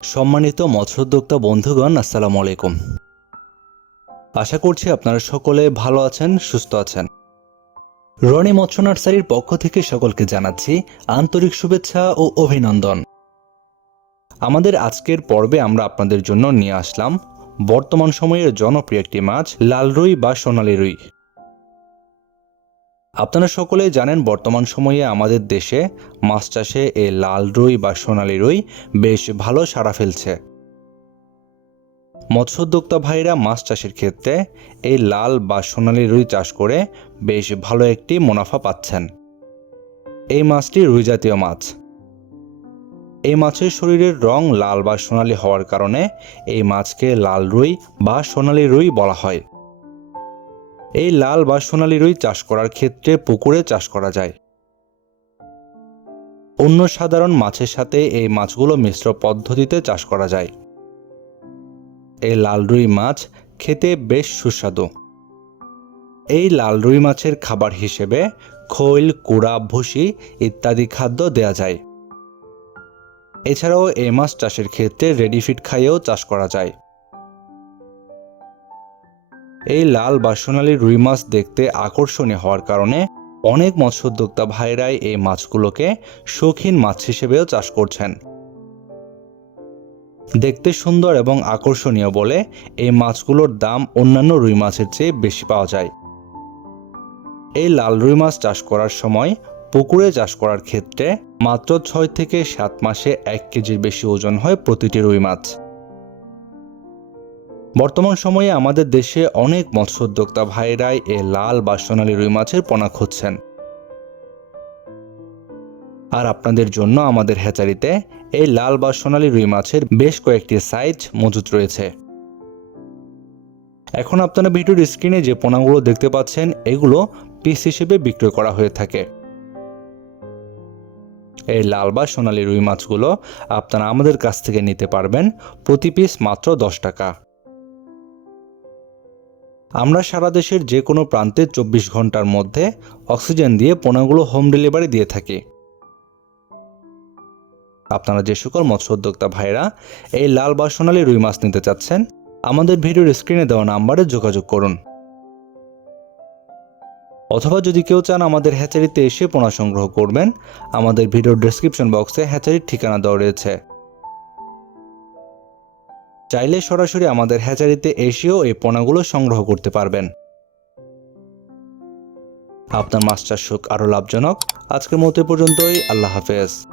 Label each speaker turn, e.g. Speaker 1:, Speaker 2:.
Speaker 1: সম্মানিত মৎস্যোদ্যোক্তা বন্ধুগণ, আসসালামু আলাইকুম। আশা করছি আপনারা সকলে ভালো আছেন, সুস্থ আছেন। রনি মৎস্য নার্সারির পক্ষ থেকে সকলকে জানাচ্ছি আন্তরিক শুভেচ্ছা ও অভিনন্দন। আমাদের আজকের পর্বে আমরা আপনাদের জন্য নিয়ে আসলাম বর্তমান সময়ের জনপ্রিয় একটি মাছ লাল রুই বা সোনালী রুই। আপনারা সকলেই জানেন বর্তমান সময়ে আমাদের দেশে মাছ চাষে এই লাল রুই বা সোনালি রুই বেশ ভালো সাড়া ফেলছে। মৎস্যোদ্যোক্তা ভাইরা মাছ চাষের ক্ষেত্রে এই লাল বা সোনালি রুই চাষ করে বেশ ভালো একটি মুনাফা পাচ্ছেন। এই মাছটি রুই জাতীয় মাছ। এই মাছের শরীরের রং লাল বা সোনালী হওয়ার কারণে এই মাছকে লাল রুই বা সোনালি রুই বলা হয়। এই লাল বা সোনালী রুই চাষ করার ক্ষেত্রে পুকুরে চাষ করা যায়। অন্য সাধারণ মাছের সাথে এই মাছগুলো মিশ্র পদ্ধতিতে চাষ করা যায়। এই লাল রুই মাছ খেতে বেশ সুস্বাদু। এই লাল রুই মাছের খাবার হিসেবে খৈল, কুড়া, ভুসি ইত্যাদি খাদ্য দেয়া যায়। এছাড়াও এই মাছ চাষের ক্ষেত্রে রেডিফিট খাইয়েও চাষ করা যায়। এই লাল বা সোনালী রুই মাছ দেখতে আকর্ষণীয় হওয়ার কারণে অনেক মৎস্যোদ্যোক্তা ভাইরাই এই মাছগুলোকে শৌখিন মাছ হিসেবেও চাষ করছেন। দেখতে সুন্দর এবং আকর্ষণীয় বলে এই মাছগুলোর দাম অন্যান্য রুই মাছের চেয়ে বেশি পাওয়া যায়। এই লাল রুই মাছ চাষ করার সময় পুকুরে চাষ করার ক্ষেত্রে মাত্র ছয় থেকে সাত মাসে এক কেজির বেশি ওজন হয় প্রতিটি রুই মাছ। বর্তমান সময়ে আমাদের দেশে অনেক মৎস্যোদ্যোক্তা ভাইরাই এ লাল বা সোনালি রুই মাছের পোনা খুঁজছেন। আর আপনাদের জন্য আমাদের হ্যাচারিতে এই লাল বা সোনালি রুই মাছের বেশ কয়েকটি সাইজ মজুত রয়েছে। এখন আপনারা ভিডিওর স্ক্রিনে যে পোনাগুলো দেখতে পাচ্ছেন, এগুলো পিস হিসেবে বিক্রয় করা হয়ে থাকে। এই লাল বা সোনালি রুই মাছগুলো আপনারা আমাদের কাছ থেকে নিতে পারবেন প্রতি পিস মাত্র দশ টাকা। আমরা সারা দেশের যে কোনো প্রান্তে চব্বিশ ঘণ্টার মধ্যে অক্সিজেন দিয়ে পোনাগুলো হোম ডেলিভারি দিয়ে থাকি। আপনারা যে সকল মৎস্য উদ্যোক্তা ভাইরা এই লাল বা সোনালি রুই মাছ নিতে চাচ্ছেন, আমাদের ভিডিওর স্ক্রিনে দেওয়া নাম্বারে যোগাযোগ করুন। অথবা যদি কেউ চান আমাদের হ্যাচারিতে এসে পোনা সংগ্রহ করবেন, আমাদের ভিডিওর ডেসক্রিপশন বক্সে হ্যাচারির ঠিকানা দেওয়া রয়েছে। চাইলে সরাসরি আমাদের হ্যাচারিতে এসেও এই পোনাগুলো সংগ্রহ করতে পারবেন। আপনার মাছ চাষ হোক আরও লাভজনক। আজকের মতো পর্যন্তই। আল্লাহ হাফেজ।